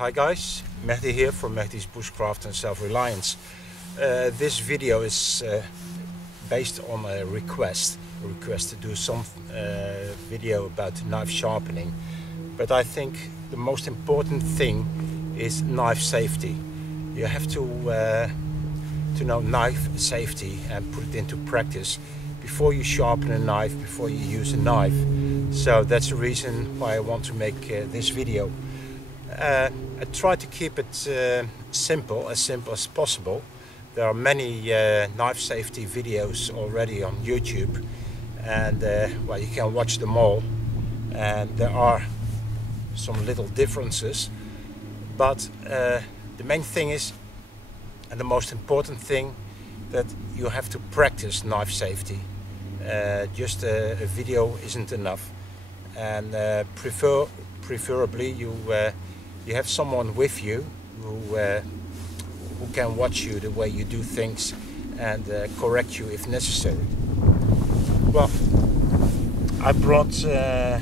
Hi guys, Mehdi here from Mehdi's Bushcraft and Self-Reliance. This video is based on a request to do some video about knife sharpening. But I think the most important thing is knife safety. You have to know knife safety and put it into practice before you sharpen a knife, before you use a knife. So that's the reason why I want to make this video. I try to keep it simple as possible. There are many knife safety videos already on YouTube, and well, you can watch them all, and there are some little differences, but the main thing is, and the most important thing, that you have to practice knife safety. Just a video isn't enough, and preferably you have someone with you who can watch you the way you do things and correct you if necessary. Well, I brought a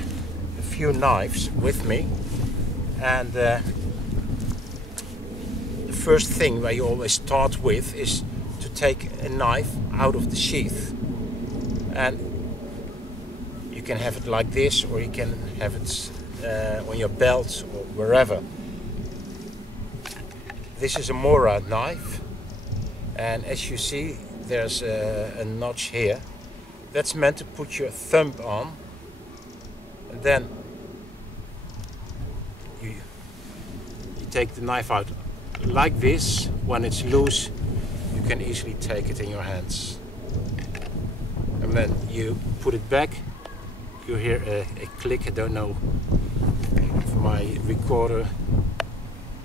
few knives with me, and the first thing where you always start with is to take a knife out of the sheath. And you can have it like this, or you can have it on your belt or wherever. This is a M.B.S.R knife, and as you see, there's a notch here. That's meant to put your thumb on, and then you take the knife out like this. When it's loose, you can easily take it in your hands, and then you put it back. You hear a click. I don't know if my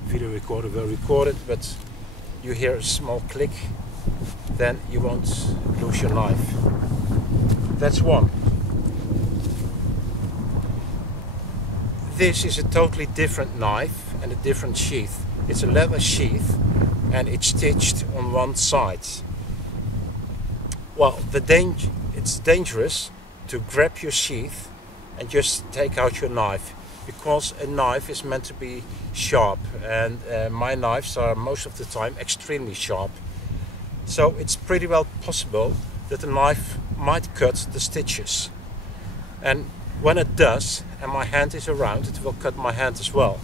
video recorder will record it, but you hear a small click. Then you won't lose your knife. That's one. This is a totally different knife and a different sheath. It's a leather sheath, and it's stitched on one side. Well, it's dangerous to grab your sheath and just take out your knife, because a knife is meant to be sharp, and my knives are most of the time extremely sharp. So it's pretty well possible that the knife might cut the stitches, and when it does and my hand is around, it will cut my hand as well.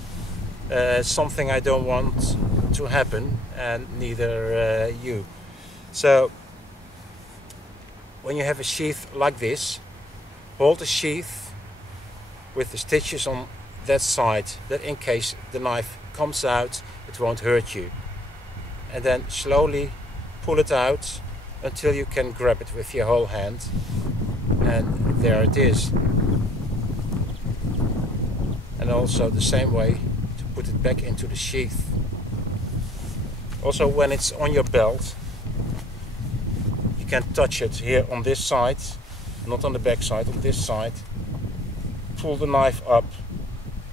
Something I don't want to happen, and neither you. So when you have a sheath like this, hold the sheath with the stitches on that side, that in case the knife comes out, it won't hurt you. And then slowly pull it out until you can grab it with your whole hand, and there it is. And also the same way to put it back into the sheath. Also, when it's on your belt, you can touch it here on this side, not on the back side, on this side. Pull the knife up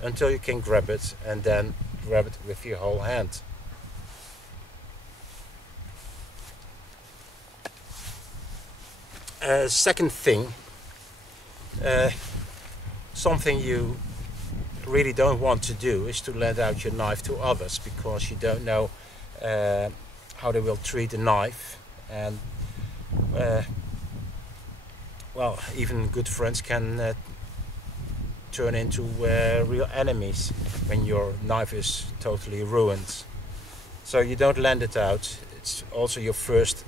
until you can grab it, and then grab it with your whole hand. Second thing, something you really don't want to do is to lend out your knife to others, because you don't know how they will treat the knife, and well, even good friends can turn into real enemies when your knife is totally ruined. So you don't lend it out. It's also your first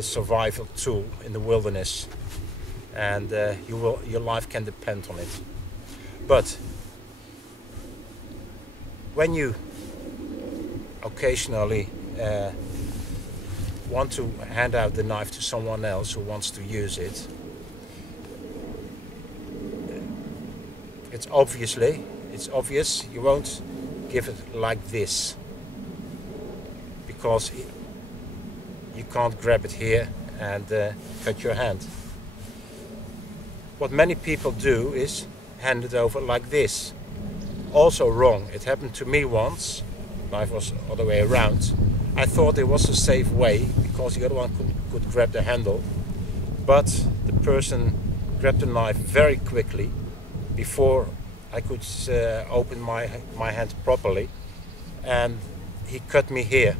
survival tool in the wilderness, and your life can depend on it. But when you occasionally want to hand out the knife to someone else who wants to use it, it's obvious you won't give it like this, because you can't grab it here and cut your hand. What many people do is hand it over like this. Also wrong. It happened to me once. The knife was the other way around. I thought it was a safe way, because the other one could grab the handle, but the person grabbed the knife very quickly before I could open my hand properly, and he cut me here,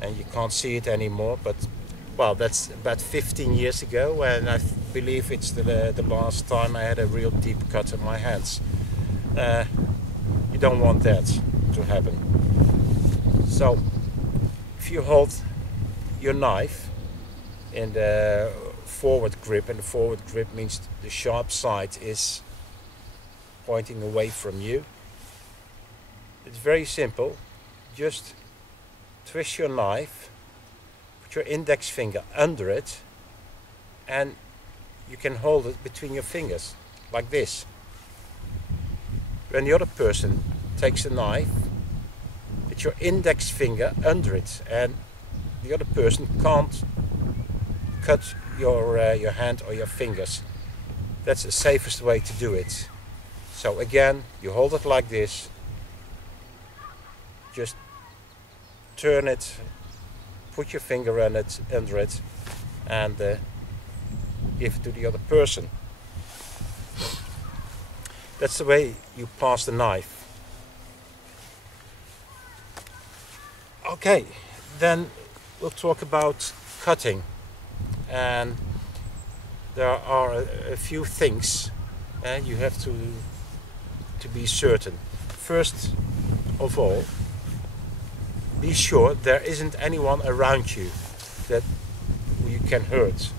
and you can't see it anymore, but well, that's about 15 years ago, and I believe it's the last time I had a real deep cut on my hands. You don't want that to happen. So if you hold your knife in the forward grip, and the forward grip means the sharp side is pointing away from you, it's very simple. Just twist your knife, put your index finger under it, and you can hold it between your fingers like this. When the other person takes the knife, put your index finger under it, and the other person can't cut your hand or your fingers. That's the safest way to do it. So again, you hold it like this, just turn it, put your finger on it, under it, and give it to the other person. That's the way you pass the knife. Okay, then we'll talk about cutting, and there are a few things you have to be certain. First of all, be sure there isn't anyone around you that you can hurt.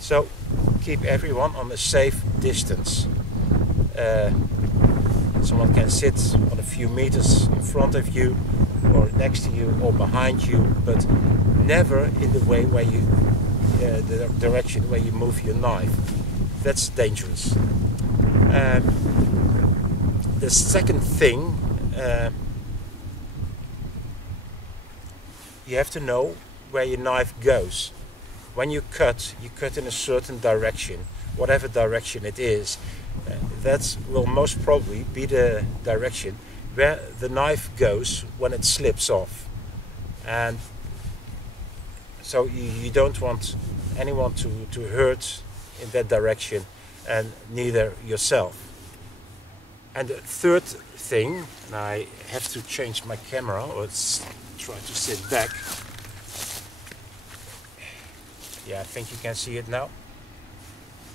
So keep everyone on a safe distance. Someone can sit on a few meters in front of you, or next to you, or behind you, but never in the way where you, the direction where you move your knife. That's dangerous. The second thing, you have to know where your knife goes. When you cut in a certain direction, whatever direction it is. That will most probably be the direction where the knife goes when it slips off. And so you don't want anyone to hurt in that direction, and neither yourself. And the third thing, and I have to change my camera, or try to sit back. Yeah, I think you can see it now.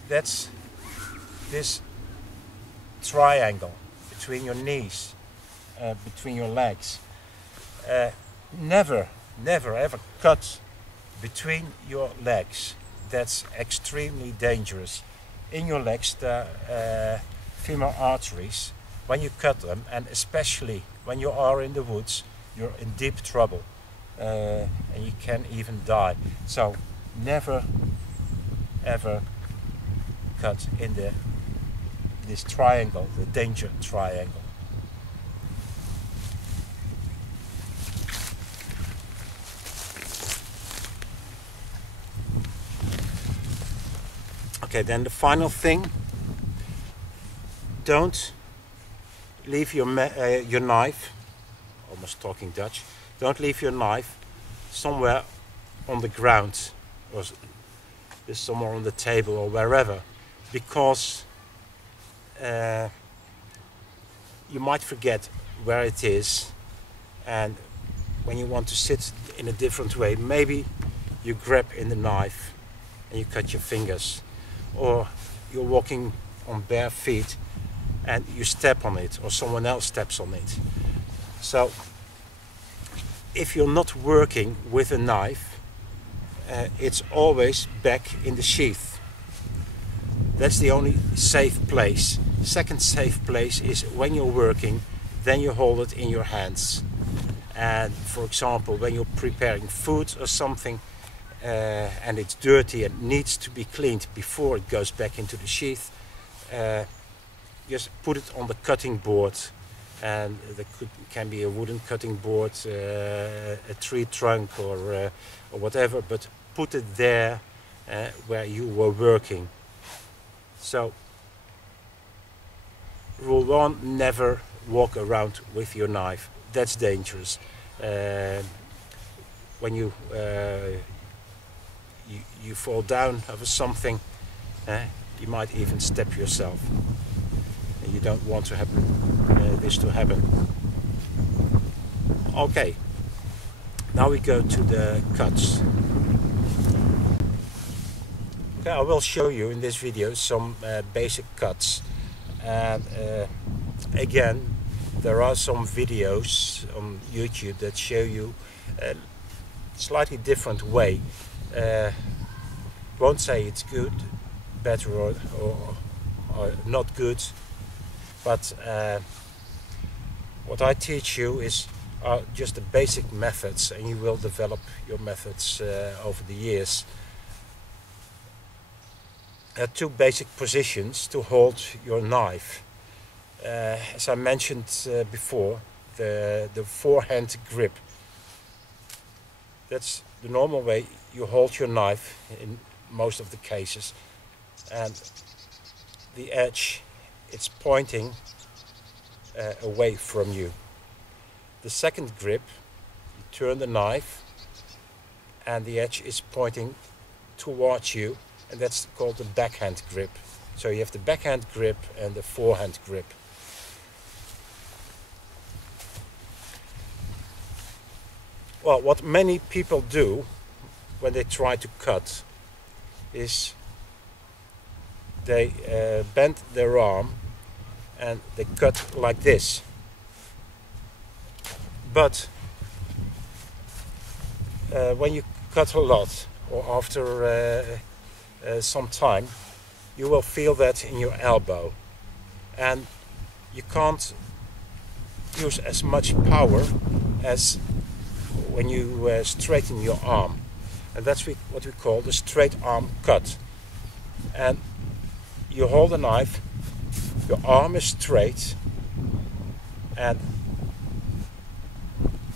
That's this triangle between your knees, between your legs. Never ever cut between your legs. That's extremely dangerous. In your legs, the femur arteries, when you cut them, and especially when you are in the woods, you're in deep trouble, and you can even die. So never ever cut in this triangle, the danger triangle. Okay, then the final thing, don't leave your knife, almost talking Dutch, don't leave your knife somewhere on the ground, or somewhere on the table, or wherever, because you might forget where it is, and when you want to sit in a different way, maybe you grab in the knife and you cut your fingers, or you're walking on bare feet and you step on it, or someone else steps on it. So if you're not working with a knife, it's always back in the sheath. That's the only safe place. Second safe place is when you're working, then you hold it in your hands. And for example, when you're preparing food or something, and it's dirty and needs to be cleaned before it goes back into the sheath, just put it on the cutting board. And there can be a wooden cutting board, a tree trunk, or whatever, but put it there where you were working. So rule 1, never walk around with your knife. That's dangerous. When you fall down over something, you might even step yourself. and you don't want to happen this to happen. Okay, now we go to the cuts. Okay, I will show you in this video some basic cuts, and again, there are some videos on YouTube that show you a slightly different way. Won't say it's good, better, or not good, but what I teach you are just the basic methods, and you will develop your methods over the years. Two basic positions to hold your knife. As I mentioned before, the forehand grip. That's the normal way you hold your knife in most of the cases, and the edge, it's pointing away from you. The second grip, you turn the knife and the edge is pointing towards you, and that's called the backhand grip. So you have the backhand grip and the forehand grip. Well, what many people do when they try to cut is they bend their arm and they cut like this. But when you cut a lot, or after some time, you will feel that in your elbow, and you can't use as much power as when you straighten your arm, and that's what we call the straight arm cut. And you hold the knife, your arm is straight, and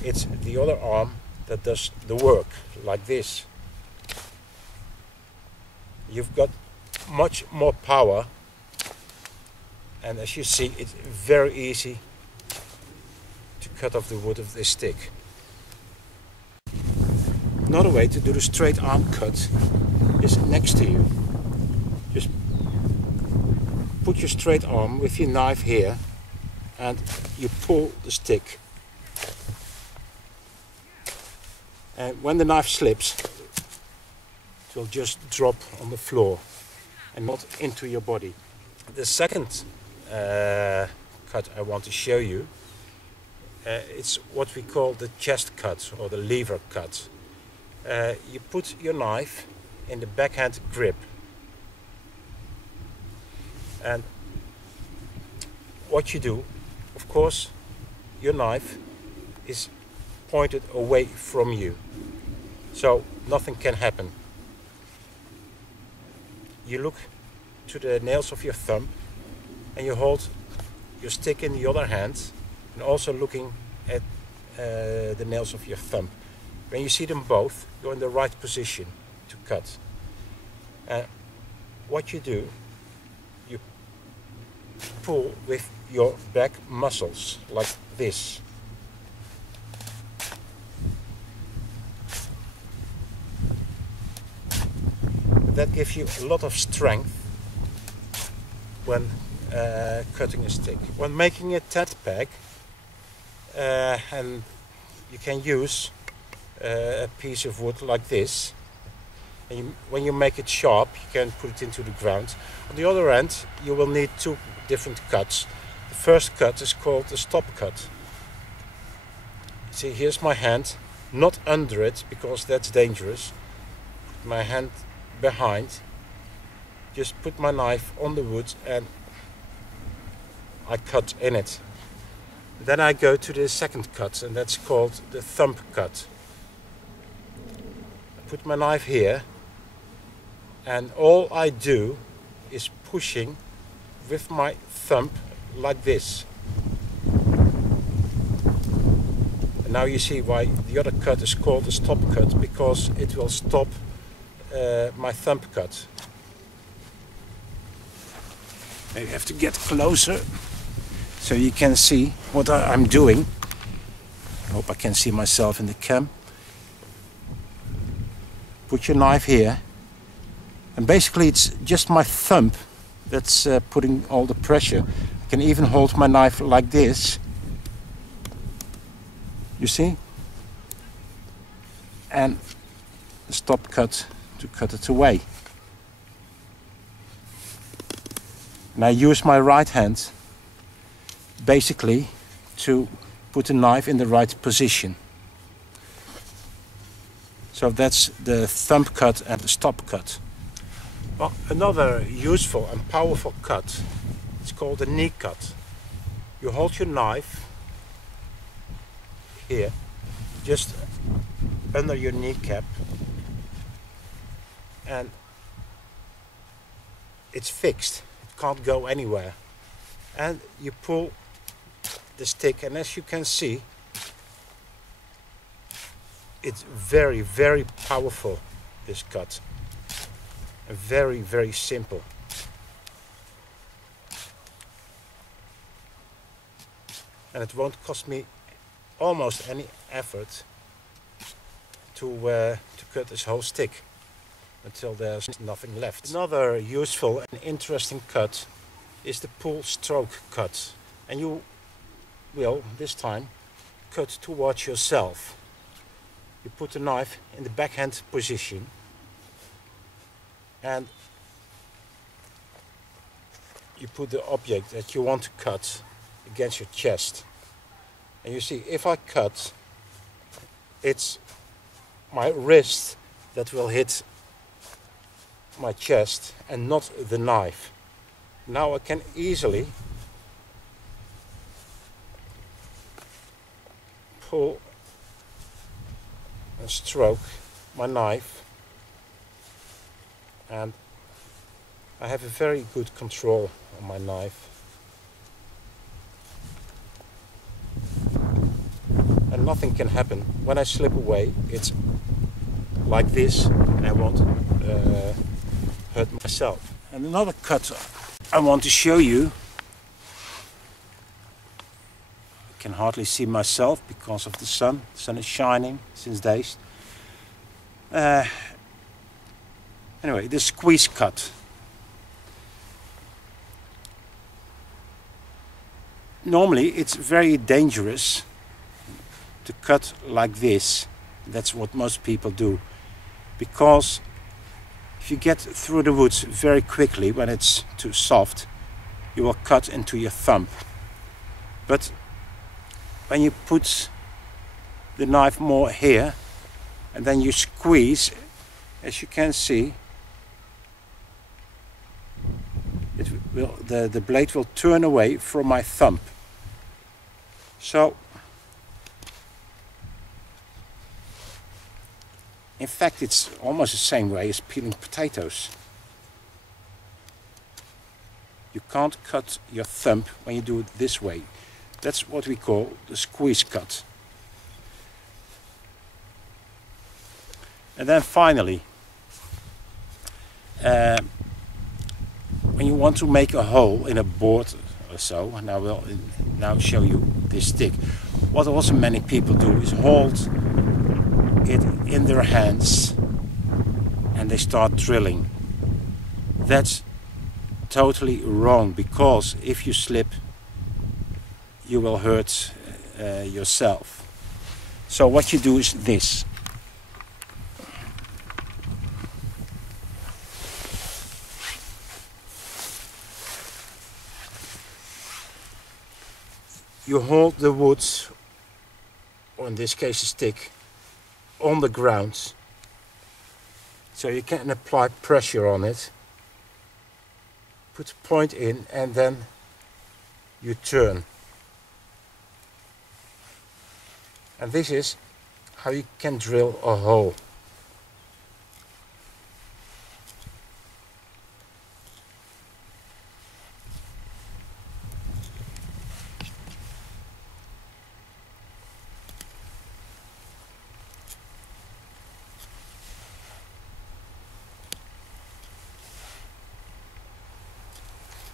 it's the other arm that does the work, like this. You've got much more power, and as you see, it's very easy to cut off the wood of this stick. Another way to do the straight arm cut is next to you. Just put your straight arm with your knife here, and you pull the stick. And when the knife slips, it will just drop on the floor and not into your body. The second cut I want to show you, it's what we call the chest cut, or the lever cut. You put your knife in the backhand grip, and what you do, of course, your knife is pointed away from you, so nothing can happen. You look to the nails of your thumb, and you hold your stick in the other hand, and also looking at the nails of your thumb. When you see them both, you're in the right position to cut. What you do, you pull with your back muscles, like this. That gives you a lot of strength when cutting a stick. When making a tat peg, and you can use a piece of wood like this, and when you make it sharp, you can put it into the ground. On the other end, you will need two different cuts. The first cut is called the stop cut. See, here's my hand, not under it, because that's dangerous. Put my hand behind, just put my knife on the wood and I cut in it. Then I go to the second cut, and that's called the thumb cut. I put my knife here, and all I do is pushing with my thumb like this. And now you see why the other cut is called the stop cut, because it will stop my thumb cut. Maybe I have to get closer so you can see what I'm doing. I hope I can see myself in the cam. Put your knife here, and basically it's just my thumb that's putting all the pressure. I can even hold my knife like this. You see? And stop cut to cut it away. And I use my right hand basically to put the knife in the right position. So that's the thumb cut and the stop cut. Well, another useful and powerful cut is called the knee cut. You hold your knife here, just under your kneecap, and it's fixed. It can't go anywhere. And you pull the stick, and as you can see, it's very, very powerful, this cut. And very, very simple. And it won't cost me almost any effort to cut this whole stick until there's nothing left. Another useful and interesting cut is the pull stroke cut. And you will, this time, cut towards yourself. You put the knife in the backhand position and you put the object that you want to cut against your chest. And you see, if I cut, it's my wrist that will hit my chest and not the knife. Now I can easily pull and stroke my knife, and I have a very good control on my knife. And nothing can happen. When I slip away, it's like this, and I won't hurt myself. And another cut I want to show you. I can hardly see myself because of the sun. The sun is shining since days. Anyway, the squeeze cut. Normally it's very dangerous to cut like this. That's what most people do, because if you get through the woods very quickly when it's too soft, you will cut into your thumb. But when you put the knife more here and then you squeeze, as you can see, it will, the blade will turn away from my thumb. So in fact, it's almost the same way as peeling potatoes. You can't cut your thumb when you do it this way. That's what we call the squeeze cut. And then finally, when you want to make a hole in a board or so, and I will now show you this stick. What also many people do is hold it in their hands and they start drilling. That's totally wrong, because if you slip, you will hurt yourself. So what you do is this. You hold the wood, or in this case a stick, on the ground, so you can apply pressure on it, put a point in, and then you turn. And this is how you can drill a hole.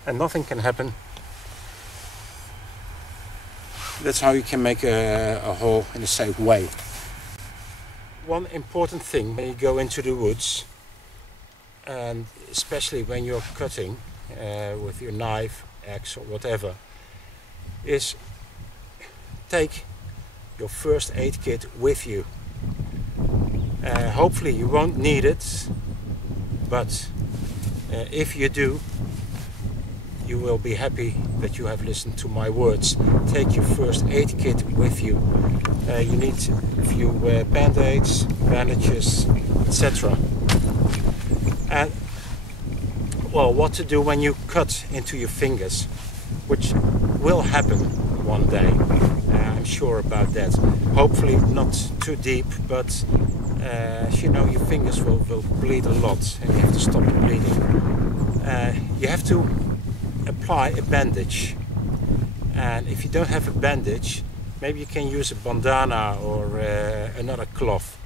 And nothing can happen. That's how you can make a hole in a safe way. One important thing when you go into the woods, and especially when you're cutting with your knife, axe or whatever, is take your first aid kit with you. Hopefully you won't need it, but if you do, you will be happy that you have listened to my words. Take your first aid kit with you. You need a few band-aids, bandages, etc. And well, what to do when you cut into your fingers, which will happen one day. I'm sure about that. Hopefully not too deep, but you know, your fingers will bleed a lot and you have to stop the bleeding. You have to apply a bandage, and if you don't have a bandage, maybe you can use a bandana or another cloth.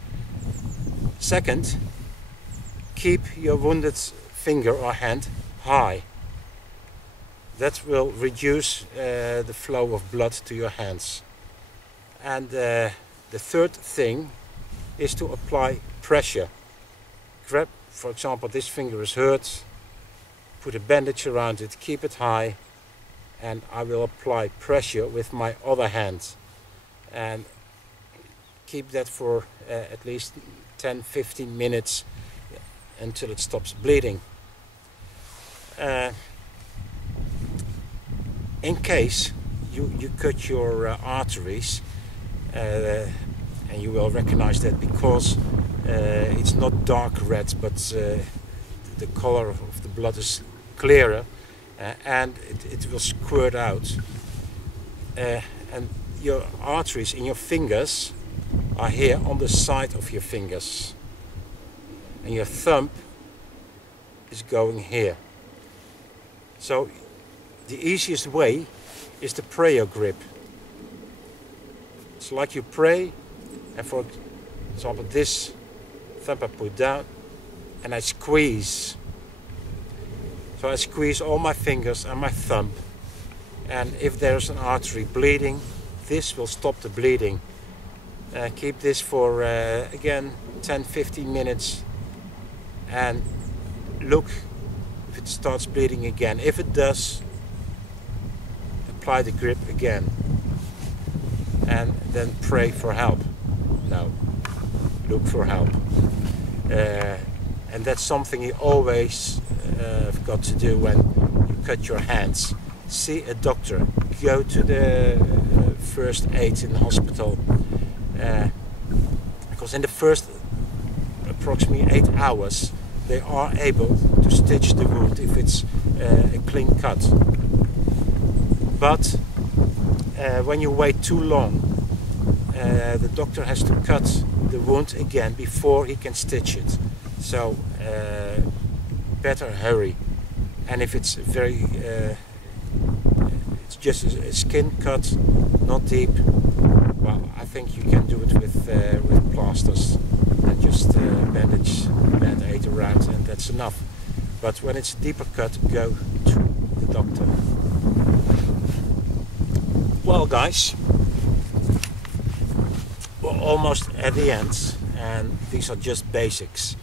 Second, keep your wounded finger or hand high. That will reduce the flow of blood to your hands. And the third thing is to apply pressure. Grab, for example, this finger is hurt, put a bandage around it, keep it high, and I will apply pressure with my other hand. And keep that for at least 10-15 minutes until it stops bleeding. In case you cut your arteries, and you will recognize that because it's not dark red, but the color of the blood is clearer, and it will squirt out. And your arteries in your fingers are here on the side of your fingers, and your thumb is going here. So the easiest way is the prayer grip. It's like you pray, and for example this thumb I put down and I squeeze. So I squeeze all my fingers and my thumb, and if there's an artery bleeding, this will stop the bleeding. Keep this for again 10-15 minutes and look if it starts bleeding again. If it does, apply the grip again and then pray for help. No, look for help. And that's something you always have got to do when you cut your hands. See a doctor, go to the first aid in the hospital, because in the first approximately 8 hours they are able to stitch the wound if it's a clean cut. But when you wait too long, the doctor has to cut the wound again before he can stitch it. So better hurry. And if it's very it's just a skin cut, not deep, well, I think you can do it with plasters and just bandage, band-aid around, and that's enough. But when it's a deeper cut, go to the doctor. Well, guys, we're almost at the end, and these are just basics.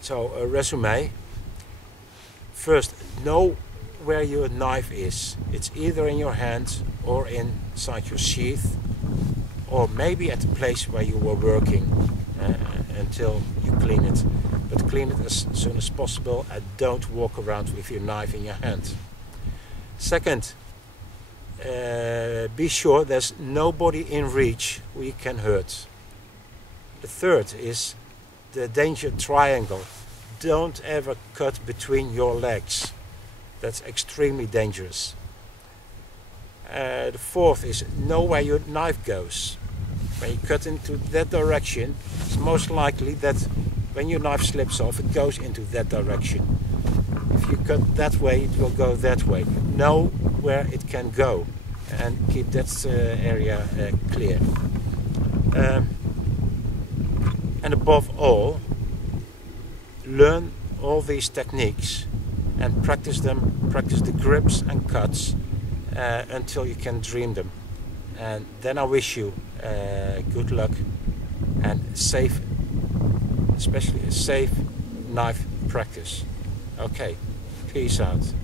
So a resume. First, know where your knife is. It's either in your hand or inside your sheath, or maybe at the place where you were working until you clean it. But clean it as soon as possible and don't walk around with your knife in your hand. Second, be sure there's nobody in reach who you can hurt. The third is the danger triangle. Don't ever cut between your legs. That's extremely dangerous. The fourth is know where your knife goes. When you cut into that direction, it's most likely that when your knife slips off, it goes into that direction. If you cut that way, it will go that way. Know where it can go and keep that area clear. And above all, learn all these techniques and practice them, practice the grips and cuts until you can dream them. And then I wish you good luck and safe, especially a safe knife practice. Okay, peace out.